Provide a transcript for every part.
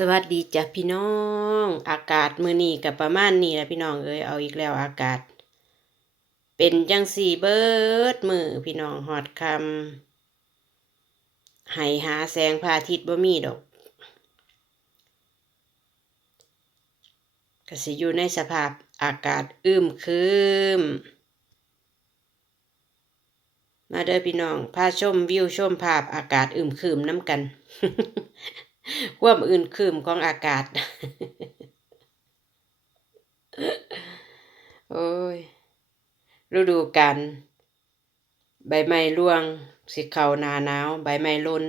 สวัสดีจ้ะพี่น้อง อากาศมื้อนี้กับประมาณนี้แหละพี่น้องเอ้ยเอาอีกแล้วอากาศ เป็นจังสี่เบิดมือพี่น้องหอดคำให้หาแสงพระอาทิตย์บ่มีดอกก็สิอยู่ในสภาพอากาศอึมครึมมาเด้อพี่น้องพาชมวิวชมภาพอากาศอึมครึมน้ำกัน ความอื่นคืมของอากาศ โอ้ย ฤดูกาลใบไม้ร่วง สิเขานาหนาว ใบไม้ล่น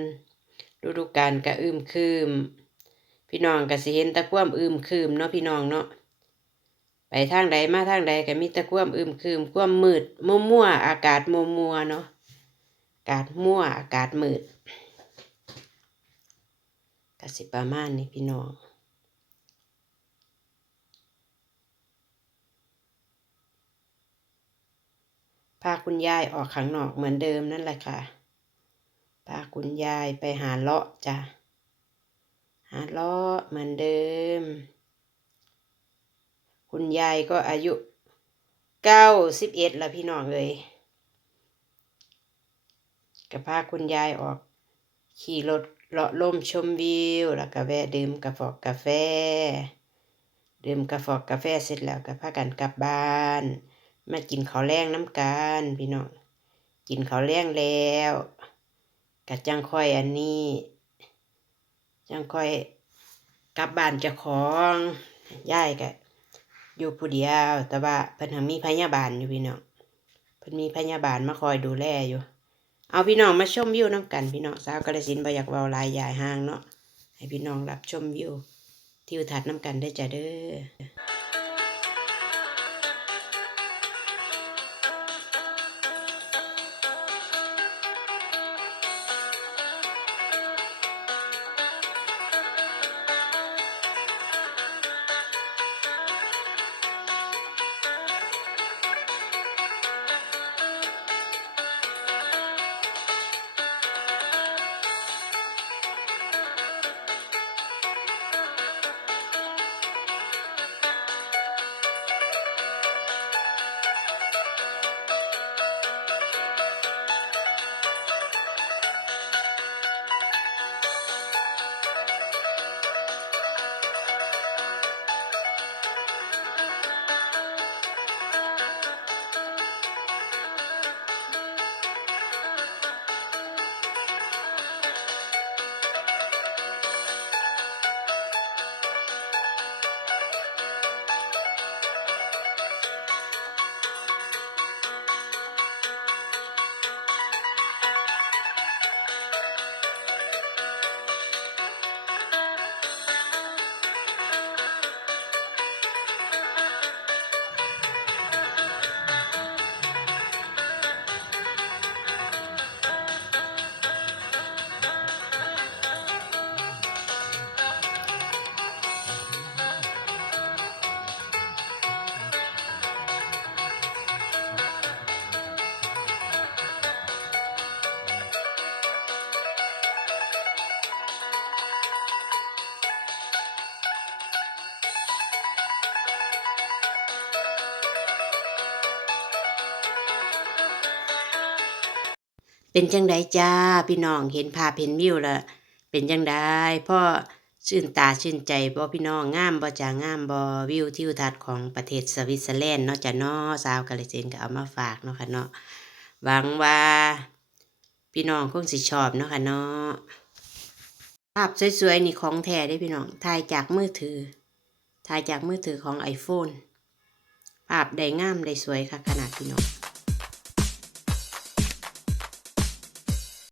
ฤดูกาลก็อึมครึม พี่น้องก็สิเห็นตะควมอึมครึมเนาะพี่น้องเนาะไปทางใดมาทางใดก็มีตะควมอึมครึมควมมืดมัวๆอากาศมัวๆเนาะอากาศมัวอากาศมืด ก็สิประมาณนี้พี่น้องพาคุณยายออกข้างนอกเหมือนเดิมนั่นแหละค่ะพาคุณยายไปหาเลาะจ้ะหาเลาะเหมือนเดิม คุณยายก็อายุเก้าสิบเอ็ดแล้วพี่น้องเลยก็พาคุณยายออกขี่รถ เลาะล่มชมวิว แล้วก็แวะดื่มกาแฟกาแฟ ดื่มกาแฟกาแฟเสร็จแล้วก็พากันกลับบ้าน มากินข้าวแรงน้ำกันพี่น้อง กินข้าวแรงแล้วก็จังค่อยอันนี้ จังค่อยกลับบ้านเจ้าของย่ายก็อยู่ผู้เดียว แต่ว่าเพิ่นหังมีพยาบาลอยู่พี่น้องเพิ่นมีพยาบาลมาคอยดูแลอยู่ เอาพี่น้องมาชมวิวน้ำกัน พี่น้องสาวกาฬสินบอยากเว้าลายยายห้างเนาะให้พี่น้องรับชมวิวทิวทัศน์น้ำกันได้จ้ะเด้อ เป็นจังไดจ้าพี่น้องเห็นภาพเห็นวิวล้วเป็นจังไดพ่อชื่นตาชื่นใจบ่พี่น้องงามบ่จ้างามบ่วิวทิวทัศน์ของประเทศสวิตเซอร์แลนด์เนาะจ้ะเนาะสาวกาลสินก็เอามาฝากเนาะค่ะเนาะหวังว่า พี่น้องคงสิชอบเนาะค่ะเนาะภาพสวยๆนี่ของแท้เด้พี่น้องถ่ายจากมือถือถ่ายจากมือถือของ iPhone ภาพได้งามได้สวยค่ะขนาดพี่น้อง